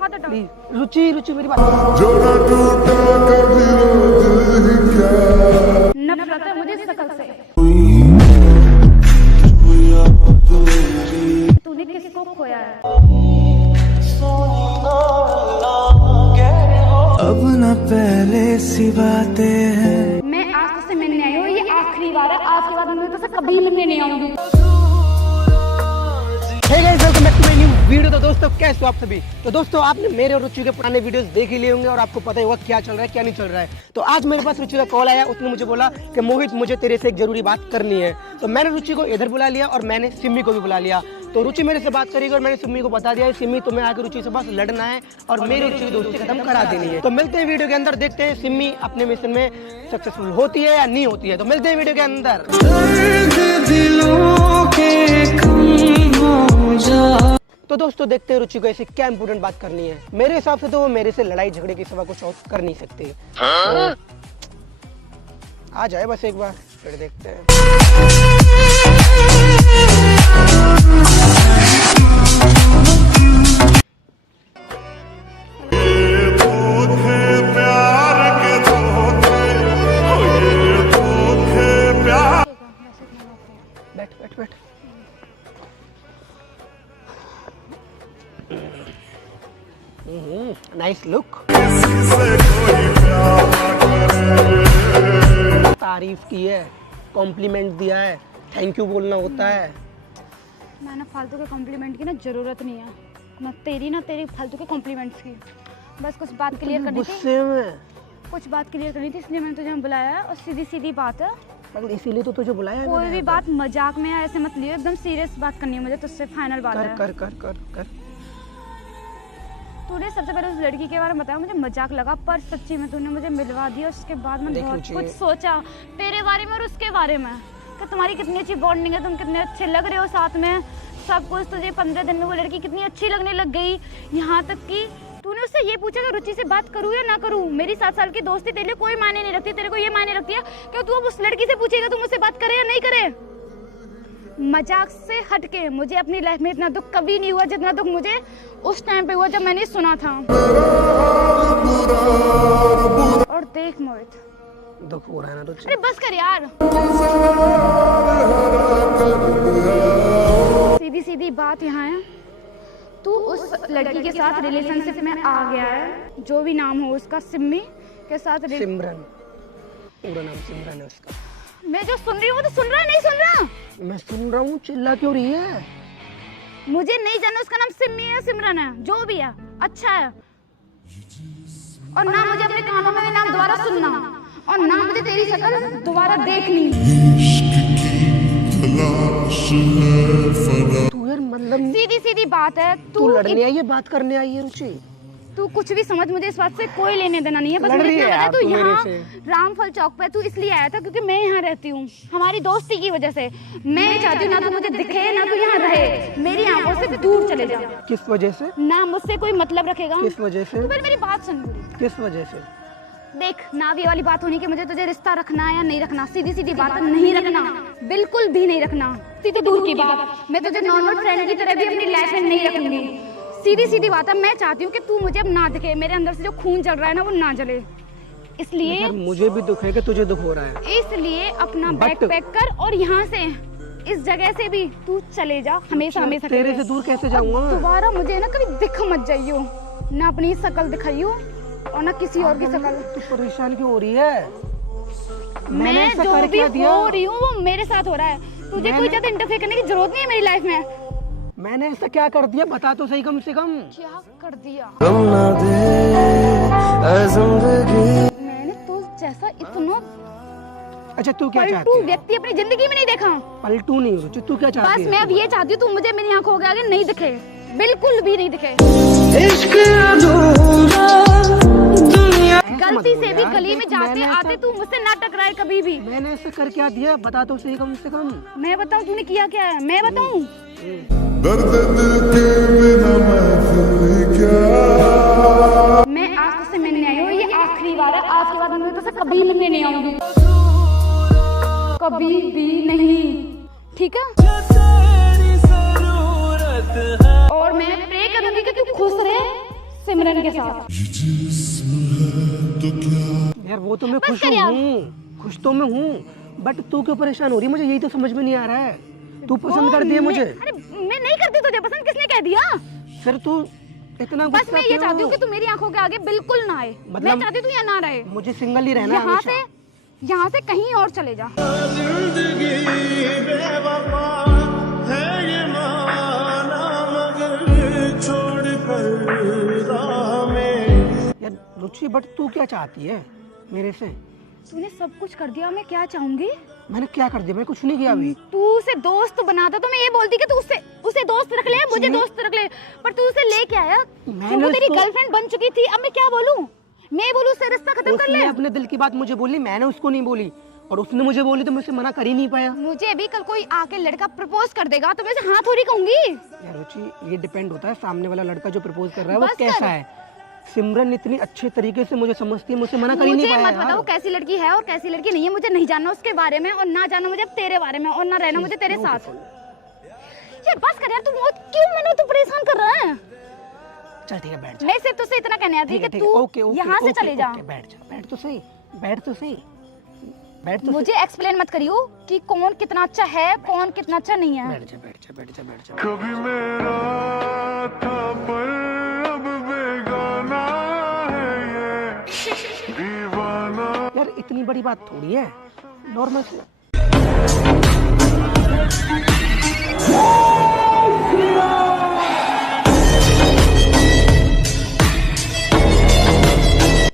हाथ हटाओ। रुचि रुचि मेरी बात। नफरत है मुझे शकल से। तूने किसको खोया है? अब न पहले सी बातें हैं। मैं आज तुझसे मिलने आई हूँ, ये आखिरी बार है। आज के बाद मैं तुझसे कभी मिलने नहीं आऊंगी। Hey guys, welcome back to my new video. तो दोस्तों कैसे हो आप सभी। तो दोस्तों आपने मेरे और रुचि के पुराने वीडियोस देख ही लिए होंगे और आपको पता ही होगा क्या चल रहा है क्या नहीं चल रहा है। तो आज मेरे पास रुचि का कॉल आया, उसने मुझे बोला कि मोहित मुझे तेरे से एक जरूरी बात करनी है। तो मैंने रुचि को इधर बुला लिया और मैंने सिम्मी को भी बुला लिया। तो रुचि मेरे से बात करेगी और मैंने सिम्मी को बता दिया सिम्मी तुम्हें आकर रुचि से बस लड़ना है और मेरी रुचि की दोस्ती खत्म करा देनी है। तो मिलते हैं वीडियो के अंदर, देखते हैं सिम्मी अपने मिशन में सक्सेसफुल होती है या नहीं होती है। तो मिलते हैं वीडियो के अंदर। तो दोस्तों देखते हैं रुचि को ऐसी क्या इंपोर्टेंट बात करनी है। मेरे हिसाब से तो वो मेरे से लड़ाई झगड़े के सिवा कुछ और कर नहीं सकते। तो आ जाए बस एक बार, फिर देखते हैं। बैठ बैठ बैठ। Nice look. तारीफ की है, कॉम्प्लीमेंट दिया है, थैंक यू बोलना होता है। मैंने फालतू के कॉम्प्लीमेंट की ना जरूरत नहीं है, ना तेरी फालतू के कॉम्प्लीमेंट्स की। बस कुछ बात क्लियर करनी थी, गुस्से में कुछ बात क्लियर करनी थी, इसलिए मैंने तुझे बुलाया है। और सीधी सीधी बात है, मगर इसीलिए तो तुझे बुलाया है। कोई भी बात मजाक में ऐसे मत लियो, एकदम सीरियस बात करनी है मुझे तुझसे। फाइनल बात है। कर कर कर कर। तूने सबसे पहले उस लड़की के बारे में बताया, मुझे मजाक लगा, पर सच्ची में तूने मुझे मिलवा दिया। उसके बाद मैं बहुत कुछ सोचा तेरे बारे में और उसके बारे में कि तुम्हारी कितनी अच्छी बॉन्डिंग है, तुम कितने अच्छे लग रहे हो साथ में, सब कुछ। तुझे 15 दिन में वो लड़की कितनी अच्छी लगने लग गई, यहाँ तक कि तूने उससे ये पूछा कि रुचि से बात करूँ या ना करूँ। मेरी 7 साल की दोस्ती तेरे लिए कोई मायने नहीं रखती, तेरे को ये मायने रखती है कि तू अब उस लड़की से पूछेगा तुम मुझसे बात करे या नहीं करे। मजाक से हटके मुझे अपनी लाइफ में इतना दुख कभी नहीं हुआ जितना दुख मुझे उस टाइम पे हुआ जब मैंने सुना था। और देख मोहित, दुख हो रहा है ना रुचि। अरे बस कर यार। सीधी सीधी बात यहाँ है, तू उस लड़की के साथ रिलेशनशिप में आ गया है, जो भी नाम हो उसका, सिम्मी के साथ। सिमरन, पूरा नाम सिमरन है उसका। मैं जो सुन रही हूँ तो सुन रहा है, नहीं सुन रहा? मैं सुन रहा हूँ, चिल्ला क्यों रही है? मुझे नहीं जानना उसका नाम सिम्मी है सिमरन है, जो भी है अच्छा है। और ना मुझे अपने कानों में नाम दोबारा सुनना, और ना मुझे तेरी शक्ल दोबारा देखनी। तू यार मतलब सीधी सीधी बात है, तू लड़ने आई है, बात करने आई है रुचि? तू कुछ भी समझ, मुझे इस बात से कोई लेने देना नहीं है। बस मुझे इतना पता है तू यहाँ रामफल चौक पे तू इसलिए आया था क्योंकि मैं यहाँ रहती हूँ, हमारी दोस्ती की वजह से। मैं चाहती हूँ ना तू मुझे दिखे ना तू यहाँ रहे, मेरी आंखों से दूर चले जा। किस वजह से? ना मुझसे कोई मतलब रखेगा। किस वजह से? तू मेरी बात सुन पूरी। किस वजह से? देख ना भी ये वाली बात होनी कि मुझे तुझे रिश्ता रखना है या नहीं रखना। सीधी सीधी बात है, नहीं रखना, बिल्कुल भी नहीं रखना। सीधी दूर की बात, मैं तुझे नॉर्मल फ्रेंड की तरह भी अपनी लाइफ में नहीं रखूंगी। सीधी सीधी बात है, मैं चाहती हूँ कि तू मुझे अब ना दिखे, मेरे अंदर से जो खून चल रहा है ना वो ना जले। इसलिए मुझे भी दुख है कि तुझे दुख हो रहा है, इसलिए अपना बैग पैक कर और यहाँ से, इस जगह से भी तू चले जा हमेशा हमेशा। तेरे से दूर कैसे जाऊंगा? दोबारा मुझे ना कभी दिख मत जाइयो, ना अपनी शक्ल दिखाइयो और ना किसी और की शक्ल। तू परेशान क्यों हो रही है? मैं जो भी हो रही हूँ वो मेरे साथ हो रहा है, तुझे कोई ज्यादा इंटरफेयर करने की जरूरत नहीं है मेरी लाइफ में। मैंने ऐसा क्या कर दिया बता तो सही, कम से कम। क्या कर दिया? मैंने तो जैसा इतना अच्छा तू क्या चाहती है? व्यक्ति अपनी जिंदगी में नहीं देखा। पलटू नहीं रुचि, तू क्या चाहती है? बस मैं अब ये चाहती हूँ तू मुझे मेरी आंखों के आगे नहीं दिखे, बिल्कुल भी नहीं दिखे। गलती से भी गली में जाते आते तू मुझसे ना टकराए कभी भी। मैंने ऐसा कर क्या दिया बता तो सही, कम से कम। मैं बताऊं तूने किया क्या है? मैं बताऊं? मैं आज तुझसे मिलने आई हूँ, ये आखिरी बार है। आज के बाद मैं तुझसे कभी मिलने नहीं आऊंगी, कभी भी नहीं, ठीक है? और मैं प्रे करूंगी कि तू खुश रहे, सिमरन के साथ। यार वो तो मैं बस खुश कर यार। हूँ, खुश तो मैं हूँ, बट तू क्यों परेशान हो रही है? मुझे यही तो समझ में नहीं आ रहा है। तू पसंद करती है मुझे? अरे मैं नहीं करती तुझे पसंद, किसने कह दिया? फिर तू इतना बस गुस्सा मैं ये क्यों? चाहती हूँ कि तू मेरी आंखों के आगे बिल्कुल ना आए। मैं मतलब चाहती हूँ तू यहाँ ना रहे, मुझे सिंगल ही रहना है हमेशा। यहाँ से कहीं और चले जा। यार रुचि, बट तू क्या चाहती है मेरे से? तूने सब कुछ कर दिया, मैं क्या चाहूंगी? मैंने क्या कर दिया? मैंने कुछ नहीं किया अभी। तू उसे दोस्त बनाता तो मैं ये बोलती कि तू उसे दोस्त रख ले, मुझे दोस्त रख ले, पर तू उसे लेके आया। मैंने वो तेरी उसको- गर्लफ्रेंड बन चुकी थी, अब मैं क्या बोलूं? मैं बोलूं उससे रिश्ता खत्म कर ले? उसने अपने दिल की बात मुझे बोली, मैंने उसको नहीं बोली, और उसने मुझे बोली तो मैं उसे मना कर ही नहीं पाया। मुझे अभी कल कोई आके लड़का प्रपोज कर देगा तो मैं उसे हाँ थोड़ी कहूंगी। यार रुचि, ये डिपेंड होता है सामने वाला लड़का जो प्रपोज कर रहा है वो बस कैसा कर। है। सिमरन इतनी अच्छे तरीके से मुझे समझती है, मुझसे मना कर ही नहीं मुझे पाया मत बता यार। वो कैसी लड़की है और कैसी लड़की नहीं है, मुझे नहीं जानना उसके बारे में, और ना जानना मुझे अब तेरे बारे में, और ना रहना मुझे तेरे साथ। यार बस कर यार, तू बहुत क्यों मैंने तू परेशान कर रहा है? चल ठीक है, बैठ जा। मैं सिर्फ तुझसे इतना कहने आती ठीक कि है, ठीक है, तू ओके ओके यहाँ से ओके, चले जा। ओके, बैठ जा, बैठ तो सही, बैठ तो सही, बैठ तो मुझे एक्सप्लेन मत करियो कि कौन कितना अच्छा है, कौन कितना अच्छा नहीं है। बैठ जा, बैठ जा, बैठ जा, बैठ जा। कभी मेरा था पर अब बेगाना है ये दीवाना। यार इतनी बड़ी बात थोड़ी है, नॉर्मल से।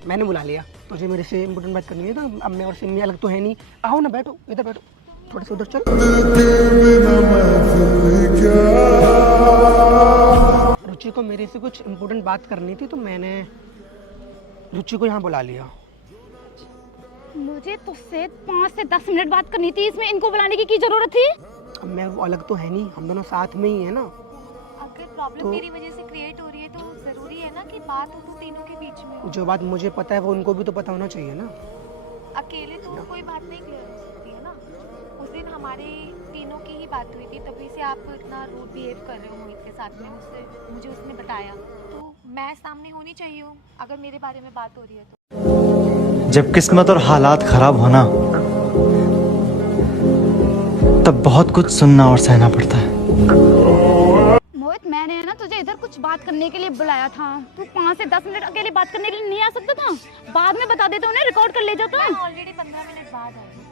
मैंने बुला लिया तुझे, मेरे से इम्पोर्टेंट बात करनी है ना। अब मैं और सिमी अलग तो है नहीं। आओ ना, बैठो, इधर बैठो, थोड़ा सा उधर चल। रुचि को मेरे से कुछ इम्पोर्टेंट बात करनी थी तो मैंने रुचि को यहाँ बुला लिया। मुझे तुझसे 5 से 10 मिनट बात करनी थी, इसमें इनको बुलाने की जरूरत थी? अब मैं वो अलग तो है नहीं, हम दोनों साथ में ही है ना। अगर प्रॉब्लम मेरी वजह से क्रिएट हो रही है तो जरूरी है ना कि बात हो तो तीनों के बीच में। जो बात मुझे पता है वो उनको भी तो पता होना चाहिए ना। अकेले तो कोई बात नहीं क्लियर हो सकती है ना। उस दिन हमारे तीनों की ही बात हुई थी, तभी से आप इतना रूड बिहेव कर रहे हो मोहित के साथ में। मुझे उसने बताया तो मैं सामने होनी चाहिए हूँ अगर मेरे बारे में बात हो रही है तो। जब किस्मत और हालात खराब होना तब बहुत कुछ सुनना और सहना पड़ता है। मोहित, मैंने ना तुझे इधर कुछ बात करने के लिए बुलाया था। तू 5 से 10 मिनट अकेले बात करने के लिए नहीं आ सकता था? बाद में बता देते, उन्हें रिकॉर्ड कर ले जाता। मैं ऑलरेडी 15 मिनट बाद आई हूँ।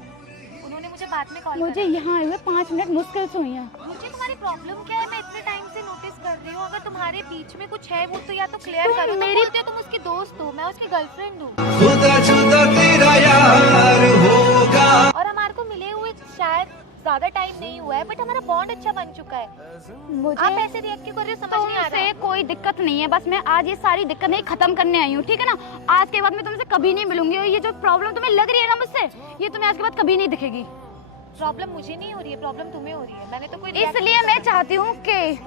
उन्होंने मुझे बाद में कॉल मुझे यहाँ आए हुए 5 मिनट मुश्किल से हुई हैं। मुझे तुम्हारी प्रॉब्लम क्या है मैं इतने टाइम से नोटिस कर रही हूँ। अगर तुम्हारे बीच में कुछ है वो तो या तो क्लियर तुम करो। मेरी- तुम बोलते हो तुम उसकी दोस्त हो, मैं उसकी गर्लफ्रेंड हूँ। खुदा जुदा तेरा यार होगा। और हमारे को मिले हुए शायद ज्यादा टाइम नहीं हुआ है, बट हमारा बॉन्ड अच्छा बन चुका है। मुझे आप ऐसे रिएक्ट क्यों कर रहे हो समझ नहीं आ रहा। तुमसे कोई दिक्कत नहीं है, बस मैं आज ये सारी दिक्कतें खत्म करने आई हूँ, ठीक है ना? आज के बाद मैं तुमसे कभी नहीं मिलूंगी, और ये जो प्रॉब्लम तुम्हें लग रही है ना मुझसे, ये तुम्हें आज के बाद कभी नहीं दिखेगी। प्रॉब्लम मुझे नहीं हो रही है, प्रॉब्लम तुम्हें हो रही है। मैंने तो कोई react इसलिए नहीं मैं करा। चाहती हूँ कि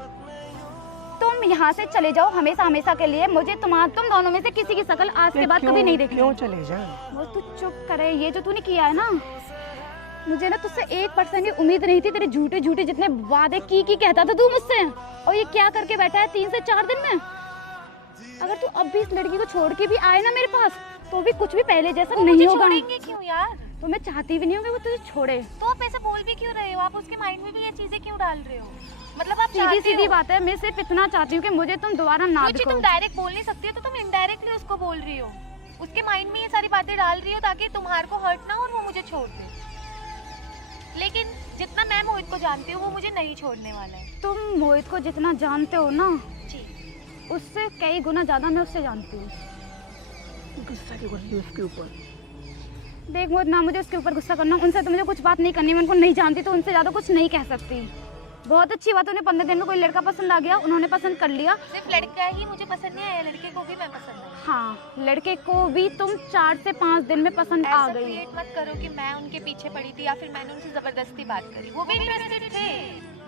तुम यहाँ से चले जाओ हमेशा हमेशा के लिए। मुझे तुम दोनों में से किसी की शक्ल आज के बाद कभी नहीं देखनी। क्यों चले जा? वो तू चुप करे। ये जो तूने किया है ना, मुझे ना तुझसे 1% भी उम्मीद नहीं थी। तेरे झूठे झूठे जितने वादे की कहता था तू मुझसे, और ये क्या करके बैठा है 3 से 4 दिन में। अगर तू अब भी इस लड़की को छोड़ के भी आए ना मेरे पास, तो भी कुछ भी पहले जैसा वो नहीं मुझे होगा। छोड़ेंगे क्यों यार? तो मैं चाहती भी नहीं हूँ कि वो तुझे छोड़े। तो आप ऐसे बोल भी क्यों रहे हो? आप उसके माइंड में भी ये चीजें क्यों डाल रहे हो? मतलब आप सीधी चाहते सीधी हो। बात है, मैं सिर्फ इतना चाहती हूँ कि मुझे तुम दोबारा ना मुझे दिखो। तुम डायरेक्ट बोल नहीं सकती हो तो तुम इनडायरेक्टली उसको बोल रही हो। उसके माइंड में ये सारी बातें डाल रही हो ताकि तुम्हारे को हर्ट ना हो और वो मुझे छोड़ दे। लेकिन जितना मैं मोहित को जानती हूँ वो मुझे नहीं छोड़ने वाला है। तुम मोहित को जितना जानते हो ना, जी उससे कई गुना ज्यादा मैं उससे जानती हूँ। गुस्सा क्यों कर रही है उसके ऊपर? देख मोहित, ना मुझे उसके ऊपर गुस्सा करना, उनसे तो मुझे कुछ बात नहीं करनी। मैं उनको नहीं जानती तो उनसे ज्यादा कुछ नहीं कह सकती। बहुत अच्छी बात, उन्हें 15 दिन में कोई लड़का पसंद आ गया, उन्होंने पसंद कर लिया। सिर्फ लड़का ही मुझे पसंद नहीं आया, लड़के को भी मैं पसंद आई। हाँ, लड़के को भी तुम 4 से 5 दिन में पसंद आ ऐसा गई। क्रिएट मत करो कि मैं उनके पीछे पड़ी थी या फिर मैंने उनसे जबरदस्ती बात करी। वो भी इंटरेस्टेड थे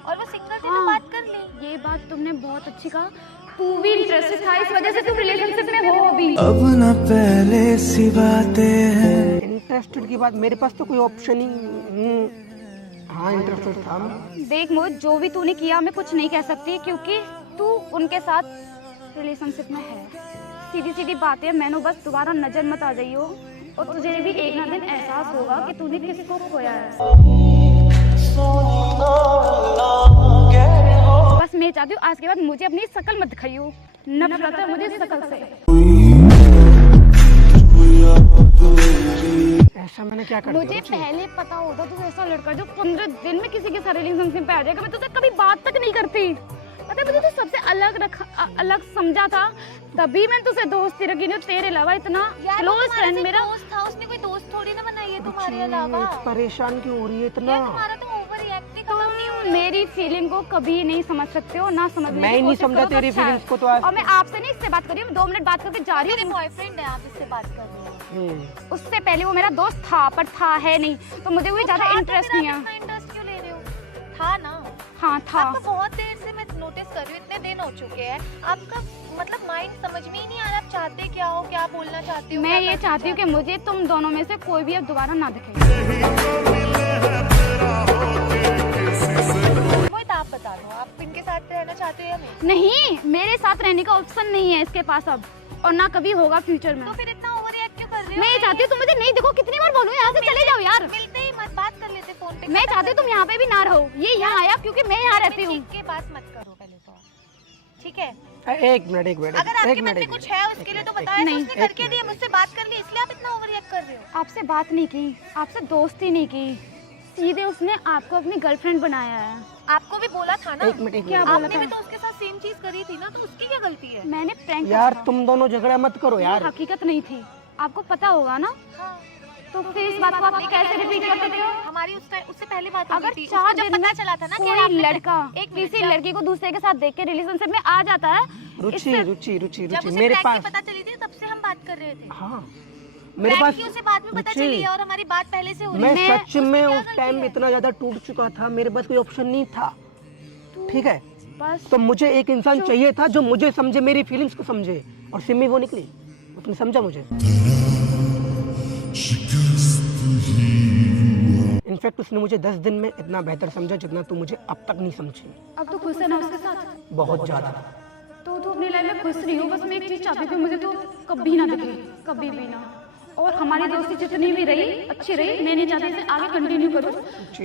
और वो सिंगल थे तो हाँ, बात कर ली। ये बात तुमने बहुत अच्छी कहा। तू भी इंटरेस्टेड था, इस वजह से तुम रिलेशनशिप में हो अभी। अब न पहले सी बातें हैं। इंटरेस्टेड की बात, मेरे पास तो कोई ऑप्शन ही हाँ, इंटरेस्टेड था मैं। देख मोहित, जो भी तूने किया मैं कुछ नहीं कह सकती, क्योंकि तू उनके साथ रिलेशनशिप में है। सीधी सीधी बातें, मैंने बस दोबारा नजर मत आ जाइयो, और तुझे भी एक ना दिन एहसास होगा कि तूने किसको खोया है। बस मैं चाहती हूँ आज के बाद मुझे अपनी शकल मत दिखाइयो, नफरत है मुझे शकल से। ऐसा मैंने क्या कर दिया? मुझे पहले पता होता तू ऐसा लड़का जो 15 दिन में किसी के साथ रिलेशनशिप पे आ जाएगा, मैं तुझसे कभी बात तक नहीं करती। पता है मुझे तो सबसे अलग समझा था, तभी मैंने तुझसे दोस्ती रखी, नहीं तेरे अलावा इतना क्लोज फ्रेंड मेरा दोस्त था, उसने कोई दोस्त थोड़ी ना बनाई है तुम्हारे अलावा। परेशान क्यों हो रही है इतना? तुम्हारा तो ओवर रिएक्टिंग खत्म नहीं हो। तुम मेरी फीलिंग को कभी नहीं समझ सकते हो, ना समझने मैं की ही नहीं कोशिश समझा करो तो तेरी अच्छा है। फीलिंग्स को तो आज। और मैं आपसे नहीं इससे बात कर रही हूँ, 2 मिनट बात करके जा रही मेरे हूँ। बॉयफ्रेंड है, आप इससे बात कर रहे हो। उससे पहले वो मेरा दोस्त था, पर था है नहीं, तो मुझे कोई ज्यादा इंटरेस्ट नहीं है। इंटरेस्ट क्यों ले रहे हो? था ना। हाँ था। आपको बहुत देर से मैं नोटिस कर रही हूँ, इतने दिन हो चुके हैं, आपका मतलब माइंड समझ में ही नहीं आ रहा, आप चाहते क्या हो, क्या बोलना चाहते हो? मैं क्या ये करना चाहती हूँ कि मुझे तुम दोनों में से कोई भी अब दोबारा ना दिखे। मोहित, आप बता दो, आप इनके साथ रहना चाहते हो या नहीं? नहीं, मेरे साथ रहने का ऑप्शन नहीं है इसके पास अब, और ना कभी होगा फ्यूचर में। तो फिर इतना ओवर रिएक्ट क्यों कर रहे हो? मैं ये चाहती हूँ तुम मुझे नहीं देखो, कितनी बार बोलूँ यहाँ से चले जाओ यार। मिलते ही मत बात कर लेते फोन पे। मैं चाहती हूँ तुम यहाँ पे भी ना रहो, ये यहाँ आया क्योंकि मैं यहाँ रहती हूँ। ठीक के बात मत करो पहले तो, ठीक है? एक मिनट अगर आपके मन में कुछ है उसके लिए तो बताओ। नहीं, उसने करके दिया, मुझसे बात कर ली, इसलिए आप इतना ओवर रिएक्ट कर रहे हो। आपसे बात नहीं की, आपसे दोस्ती नहीं की, सीधे उसने आपको अपनी गर्लफ्रेंड बनाया है। आपको भी बोला था ना। एक मिनट क्या बोला आपने था? भी तो उसके साथ सेम चीज करी थी ना, तो उसकी क्या गलती है? मैंने प्रैंक यार, करा था। तुम दोनों झगड़ा मत करो यार। हकीकत नहीं थी, आपको पता होगा ना, हाँ। तो फिर इस बात को आप कैसे रिपीट करते हो? हमारी उससे पहले बात हो अगर गई थी। 4 उसको जब दिन पता में चला था ना कि कोई आपने- लड़का एक मिनट, किसी जब- लड़की को दूसरे के साथ देख के रिलेशनशिप में आ जाता है, रुचि इससे- रुचि रुचि जब रुचि उसे मेरे प्रैंक की पास, पता चली थी तब से हम बात कर रहे थे। हाँ मेरे प्रैंक पास की उसे बाद में पता रुचि, चली है और हमारी बात पहले से हो रही मैं है। सच में उस टाइम इतना ज्यादा टूट चुका था, मेरे पास कोई ऑप्शन नहीं था, ठीक है? बस तो मुझे एक इंसान चाहिए था जो मुझे समझे, मेरी फीलिंग्स को समझे, और सिमी वो निकली, उसने समझा मुझे। इनफैक्ट उसने मुझे 10 दिन में इतना बेहतर समझा जितना तू मुझे अब तक नहीं समझी। अब तो खुश है ना उसके साथ, बहुत ज्यादा। तो तू अपनी लाइफ में खुश रही हो। बस मैं एक चीज चाहती थी, मुझे तो कभी ना दिखे, कभी भी ना। और हमारी दोस्ती जितनी भी रही अच्छी रही, मैं नहीं चाहती इसे आगे कंटिन्यू करूँ।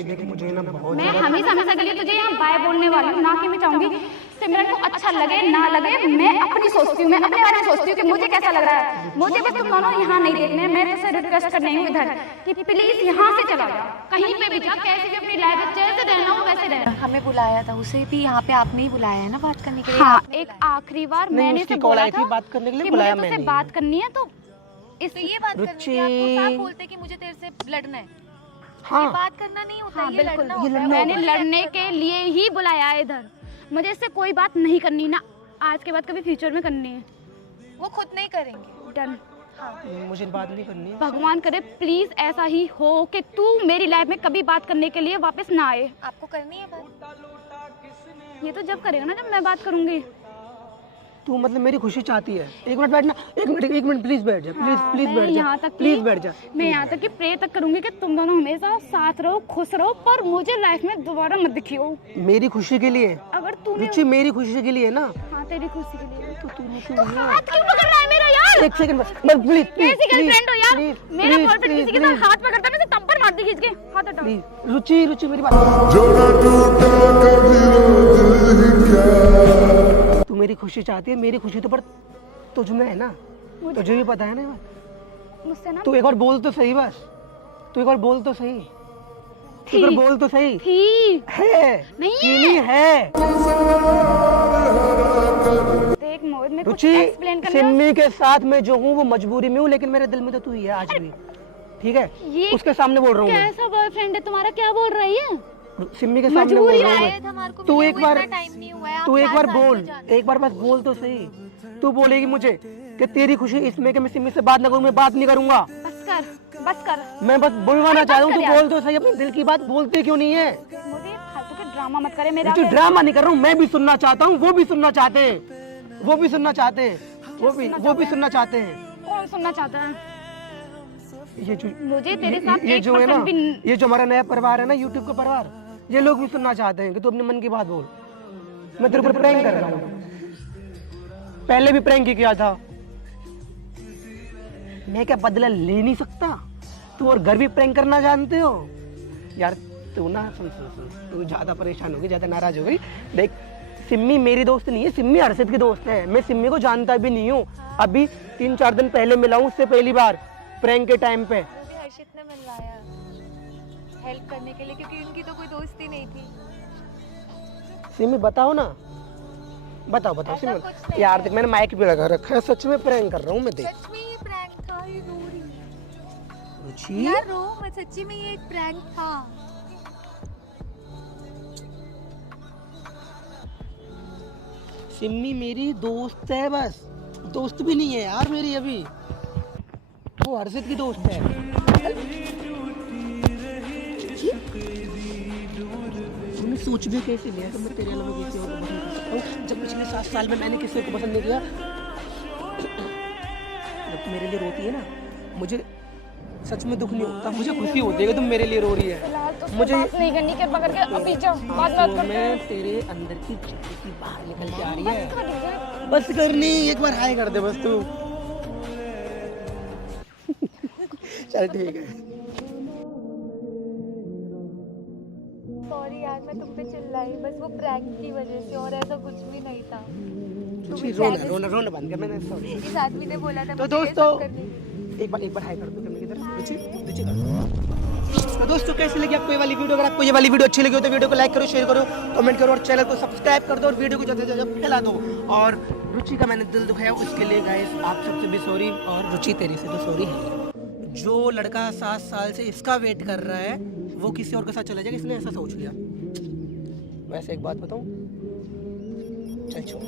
देख मुझे ना बहुत मैं हमेशा हमेशा के लिए तुझे यहाँ बाय बोलने वाली हूँ, ना कि मैं चाहूंगी सिमरन को अच्छा लगे ना लगे। मैं अपनी सोचती हूँ, मैं अपने बारे में सोचती हूँ कि मुझे कैसा लग रहा है। मुझे बस तुम दोनों यहाँ नहीं देखने, मैं तुझसे रिक्वेस्ट कर रही हूँ इधर कि प्लीज यहाँ से चला जा, कहीं पे भी जा, कैसे भी अपनी लाइफ में जैसे रहना हो वैसे रहना। हमें बुलाया था, उसे भी यहाँ पे आपने ही बुलाया है ना बात करने के लिए? हाँ, एक आखिरी बार नहीं, मैंने उसकी उसे कॉल बोला आई थी था बात करने के लिए, कि बुलाया मुझे तुझसे मैंने। बात करनी है, तो तो ये बात करनी थी, आपको साफ बोलते कि मुझे तेरे से लड़ना है। हाँ बात करना नहीं होता, हाँ ये बिल्कुल, लड़ना होता है। मैंने लड़ने के लिए ही बुलाया है इधर। मुझे इससे कोई बात नहीं करनी, ना आज के बाद कभी फ्यूचर में करनी है। वो खुद नहीं करेंगे। डन। मुझे बात नहीं करनी है। भगवान करे प्लीज ऐसा ही हो कि तू मेरी लाइफ में कभी बात करने के लिए वापस ना आए। आपको करनी है बात? ये तो जब करेगा ना, जब मैं बात करूंगी। तू मतलब मेरी खुशी चाहती है? एक मिनट बैठना, एक मिनट प्लीज बैठ जा, प्लीज प्लीज बैठ जा, प्लीज बैठ जा। मैं यहाँ तक कि प्रे तक करूंगी कि तुम दोनों हमेशा साथ रहो, खुश रहो, पर मुझे लाइफ में दोबारा मत दिखियो। मेरी खुशी के लिए अगर तूने रुचि, मेरी खुशी के लिए ना, हाँ तेरी खुशी के लिए तो तू तो हाथ क्यों पकड़ रहा है मेरा यार? एक सेकंड बस प्लीज कैसी गर्लफ्रेंड हो यार? मेरा बॉयफ्रेंड किसी के साथ हाथ पकड़ता है, मैं इसे थप्पड़ मारती खींच के। हाथ हटाओ। प्लीज। रुचि रुचि मेरी बात, तू मेरी खुशी चाहती है, मेरी खुशी तो पर तुझ में है ना, तुझे भी पता है ना ये बात। मुझसे ना तू एक बार बोल तो सही, बस तू एक बार बोल तो सही, एक बार बोल तो सही। थी है नहीं है। देख मोहित, मैं कुछ रुचि, एक्सप्लेन करने सिमी के साथ मैं जो हूँ वो मजबूरी में हूँ, लेकिन मेरे दिल में तो तू ही है आज भी, ठीक है? ये उसके सामने बोल रहा हूँ मैं। कैसा बॉयफ्रेंड है तुम्हारा? क्या बोल रही है? सिमी के सामने बोल रहा हूँ शायद मैं। हमारे को तू मिले एक हुए बार, इतना टाइम नहीं हुआ है, आप तू एक 4 बार साल बोल, से जान- एक बार बस बोल तो सही। तू बोलेगी मुझे कि तेरी खुशी इसमें कि मैं सिमी से बात ना करूँ, मैं बात नहीं करूंगा। बस कर। मैं बस बुलवाना चाहता हूँ, कर तू यार। बोल तो सही, अपने दिल की बात बोलते क्यों नहीं है? मुझे फालतू के ड्रामा मत करे मेरा। तू ड्रामा नहीं कर रहा हूँ, मैं भी सुनना चाहता हूँ, वो भी सुनना चाहते हैं, वो भी सुनना चाहते हैं, वो भी सुनना चाहते हैं। कौन सुनना चाहता है? ये जो मुझे तेरे साथ ये जो है ना, 1% भी ये जो हमारा नया परिवार है ना, यूट्यूब का परिवार, ये लोग भी सुनना चाहते हैं कि तू अपने मन की बात बोल। मैं तेरे ऊपर प्रैंक कर रहा हूँ, पहले भी प्रैंक ही किया था, मैं क्या बदला ले नहीं सकता? तू और घर भी प्रैंक करना जानते हो यार? तू ना सुन सुन सुन, तू ज्यादा परेशान हो गई, ज्यादा नाराज हो गई। देख, सिम्मी मेरी दोस्त नहीं है, सिम्मी हर्षित की दोस्त है। मैं सिम्मी को जानता भी नहीं हूँ। अभी 3-4 दिन पहले मिला हूँ उससे पहली बार प्रैंक के टाइम पे। मुझे हर्षित ने मिलवाया हेल्प करने के लिए, क्योंकि उनकी तो कोई दोस्ती नहीं थी। सिम्मी बताओ ना, बताओ बताओ ऐसा कुछ सिम्मी। नहीं यार है। देख, मैंने माइक भी लगा रखा है, सच में प्रैंक कर रहा हूँ मैं। देख सच में ये प्रैंक था, ये रो रही है। रुचि, यार रो मत, सच्ची में ये एक प्रैंक था। सिम्मी मेरी दोस्त है, बस दोस्त भी नहीं है यार मेरी अभी, वो हर्षित की दोस्त है। तूने सोच भी कैसे लिया कि मैं तेरे अलावा किसी और को पसंद कर सकता हूँ, जब पिछले 7 साल में मैंने किसी को पसंद नहीं किया। जब तुम मेरे लिए रोती है ना, मुझे सच में दुख नहीं होता, मुझे खुशी होती है कि तुम मेरे लिए रो रही है। फिलहाल तो मुझे बात नहीं करनी, कृपा करके अब पीछे बात तो मैं तेरे अंदर की चीज़ बाहर निकल के आ रही है। कर। बस करनी, एक बार हाय कर दे बस तू। चल ठीक है। सॉरी यार, मैं तुम पे चिल्लाई बस वो प्रैंक की वजह से, और ऐसा कुछ भी नहीं था। रुचि, रोना रोना रोना बंद कर, मैंने सॉरी। इस आदमी ने बोला था तो मुझे ये दोस्तों, सब करने। एक बार हाय कर दो कैमरे की तरफ। रुचि रुचि कर दो। तो दोस्तों, कैसी लगी आपको ये वाली वीडियो? अगर आपको ये वाली वीडियो अच्छी लगी हो तो वीडियो को लाइक करो, शेयर करो, कमेंट करो और चैनल को सब्सक्राइब कर दो और वीडियो को ज़्यादा से ज़्यादा फैला दो। और रुचि का मैंने दिल दुखाया, उसके लिए गाइस आप सबसे भी सॉरी, और रुचि तेरी से तो सॉरी है। जो लड़का 7 साल से इसका वेट कर रहा है वो किसी और के साथ चला जाएगा, इसने ऐसा सोच लिया। वैसे एक बात बताऊं, चल छोड़।